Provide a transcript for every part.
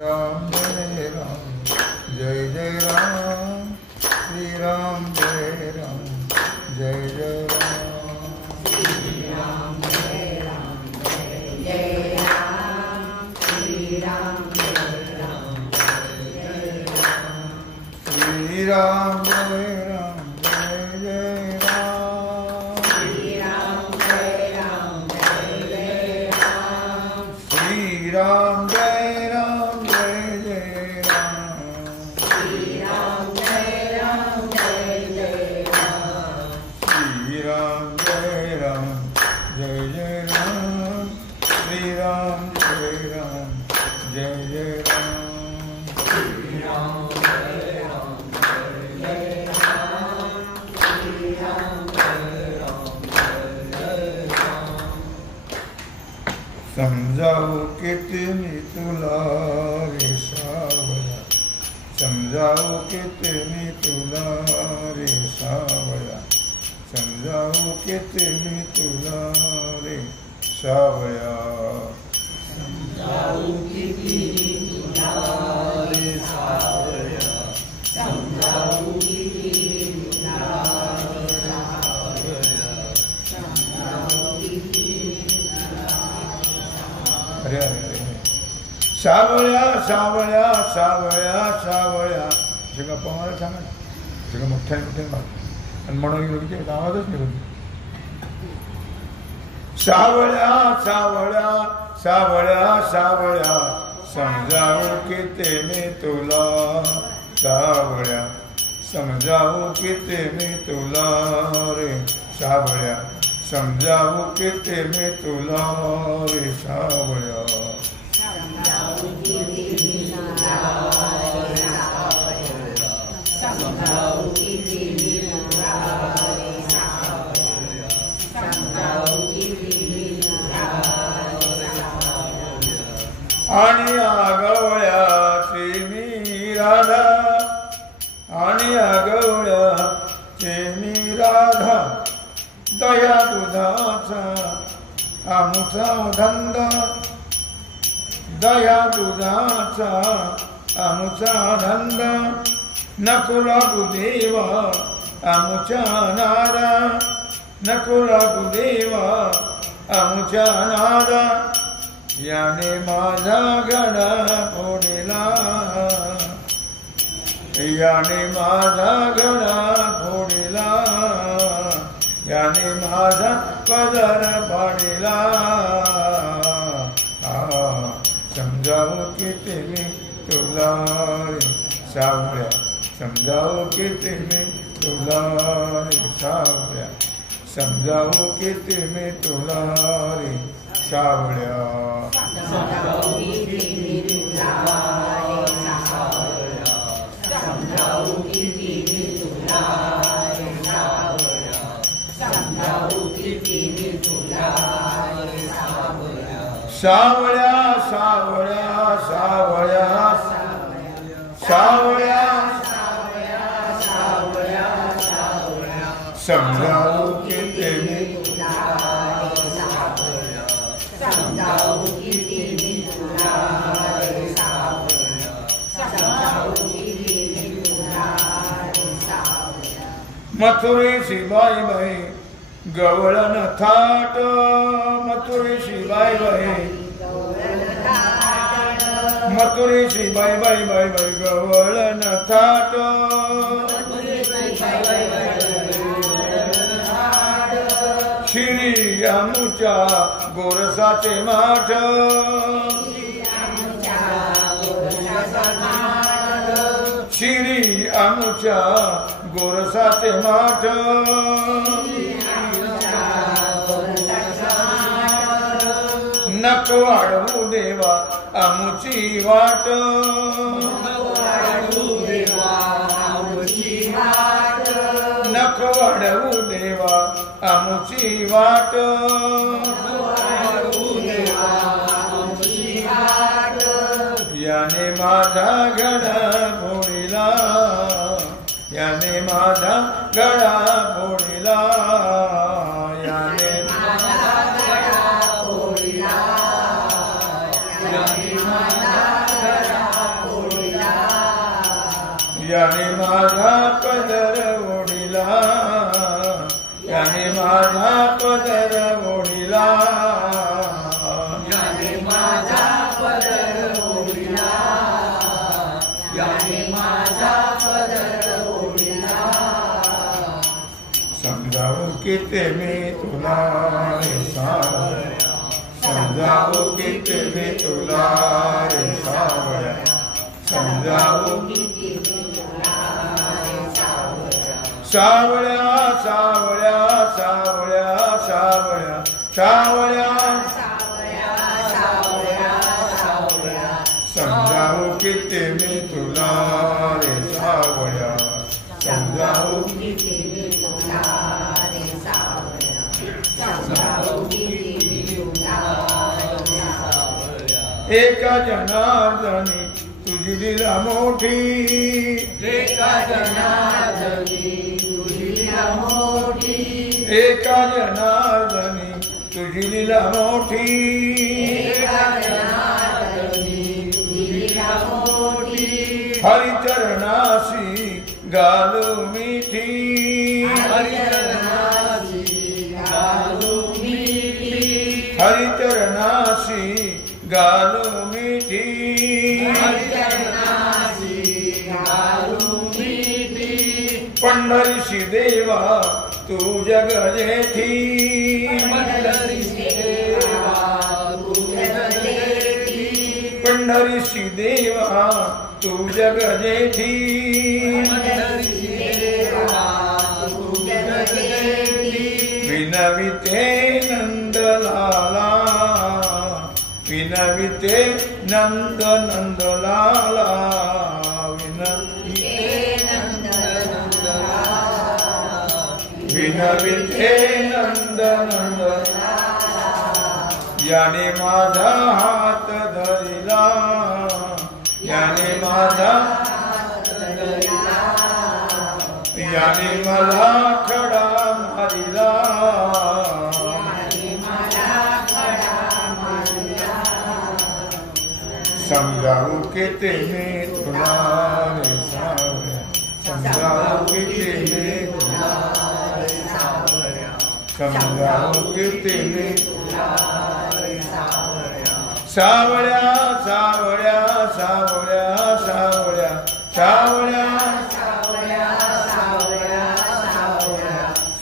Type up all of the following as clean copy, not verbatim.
राम जय जय राम श्री राम जय राम जय जय राम श्री राम जय राम श्री राम जय राम जय राम श्री राम जय राम जय जय राम श्री राम जय राम जय जय राम श्री राम जय राम जय जय राम श्री राम जय राम जय जय राम श्री राम जय राम जय जय राम श्री राम जय राम जय जय राम श्री राम जय राम जय जय राम श्री राम जय राम जय जय राम समजावू किती मी तुला रे सावया समजावू किती मी तुला रे सावया समजावू किती मी तुला रे सावया समजावू किती मी तुला रे सावया समजावू किती मी तुला रे सावया समजावू किती अरे अरे सावळ्या सावळ्या सावळ्या सावळ्या सगळं पवायला सांगा ना सगळं मोठ्याने मोठ्याने माग आणि म्हणून योग्य आवाजच निघून सावळ्या सावळ्या सावळ्या सावळ्या समजावू किती मी तुला सावळ्या समजावू किती मी तुला रे सावळ्या समजावू किती मी तुला रे सावळ्या समजावू किती मी तुला रे सावळ्या समजावू किती मी तुला रे सावळ्या समजावू किती मी तुला रे सावळ्या आणि आगवळ्याची मी राधा आणि आगवळ्याची मी राधा दया दुधाचा आमचा धंदा दया दुधाचा आमचा धंदा नको लागू देवा आमच्या नादा नको लागू देवा आमच्या नादा याने माझा गडा फोडला याने माझा गडा फोडला याने माझा पदर पाडला समजावू किती मी तुला रे सावळ्या समजावू किती मी तुला रे सावळ्या समजावू किती मी तुला रे सावळ्या समजावू किती मी तुला रे सावळ्या समजावू किती मी तुला रे सावळ्या समजावू किती मी तुला रे सावळ्या सावळ्या सावळ्या सावळ्या सावळ्या सावळ्या सावळ्या समजावू किती मी तुला रे सावळ्या समजावू किती मी तुला रे सावळ्या समजावू किती मी तुला रे सावळ्या मथुरेची बाई बाई गवळण थाट मथुरेची बाई बाई मथुरेची बाई बाई बाई बाई गवळण थाट श्री आमुच्या गोरसाचे माठ श्री आमुच्या गोरसाचे माठ नको वाढवू देवा आमुची वाट नको वाढवू देवा आमुची वाट याने माझा गडा फोडला याने माझा गडा फोडला याने माझा गडा फोडला याने माझा गडा याने माझा पदर ओढिला, याने माझा पदर ओढिला, याने माझा पदर ओढिला, याने माझा पदर ओढिला. समजावं किती मी तुला रे सावळ्या, समजावं किती मी तुला रे सावळ्या, समजावं सावळ्या सावळ्या सावळ्या सावळ्या सावळ्या समजावं किती मी तुला रे सावळ्या, समजावं एका जनार्दनी तुझी लीला मोठी, एका जनार्दनी तुझी लीला मोठी, एका जनार्दनी तुझी लीला मोठी, एका जनार्दनी तुझी लीला मोठी. हरिचरणासी गालो मिठी, हरिचरणासी गालो मिठी, हरिचरणासी गालो मिठी, हरिचरणासी गालो मिठी. पंढरीशी देवा तू जग जेठी, पंढरीशी देवा तू जग जेठी, पंढरीशी देवा तू जग जेठी, पंढरीशी देवा तू जग जेठी. विनविते नंदलाला, विनविते नंद नंदलाला, विनविते नंद नंद. याने माझा हात धरिला, याने माझा, याने मला खडा मारिला, समजावू किती मी तुला रे सावळ्या, समजावू किती मी तुला रे सावळ्या, समजावू किती मी सावळ्या सावळ्या सावळ्या सावळ्या सावळ्या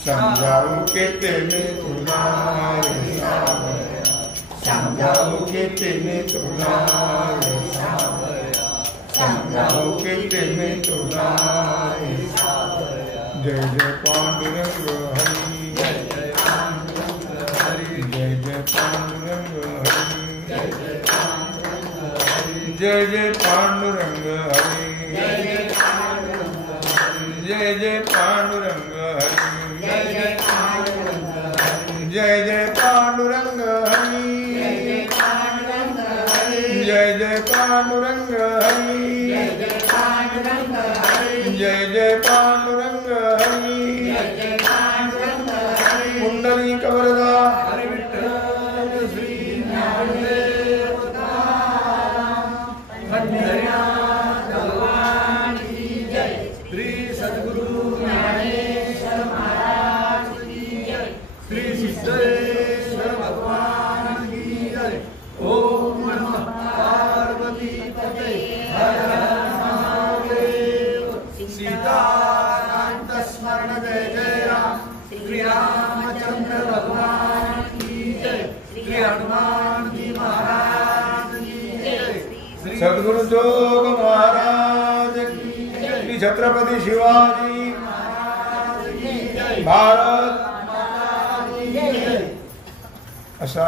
समजावू किती मी तुला रे सावळ्या, समजावू किती मी तुला रे सावळ्या, समजावू किती मी तुला रे सावळ्या. जय जय पांडुरंग हरी, जय जय पांडुरंग हरी, जय जय पांडुरंग हरी, जय जय पांडुरंग हरी, जय जय पांडुरंग हरी, जय जय पांडुरंग हरी, जय जय पांडुरंग हरी, जय जय पांडुरंग हरी, जय जय पांडुरंग हरी. पुंडलिक वरदा हरी विठ्ठल श्री ज्ञानदेव तुकाराम, पंढरीनाथ भगवान की जय. श्री सद्गुरु ज्ञानेश्वर महाराज की जय. श्री सिद्धेश्वर भगवान की जय. ओम नमः पार्वती पते, हर हर महादेव. सीताकांत स्मरण जय जय राम, श्री रामचंद्र भगवान की जय. श्री हनुमान जी महाराज की जय. सद्गुरु जोग महाराज की, श्री छत्रपती शिवाजी महाराज की जय. भारत माता की जय. असा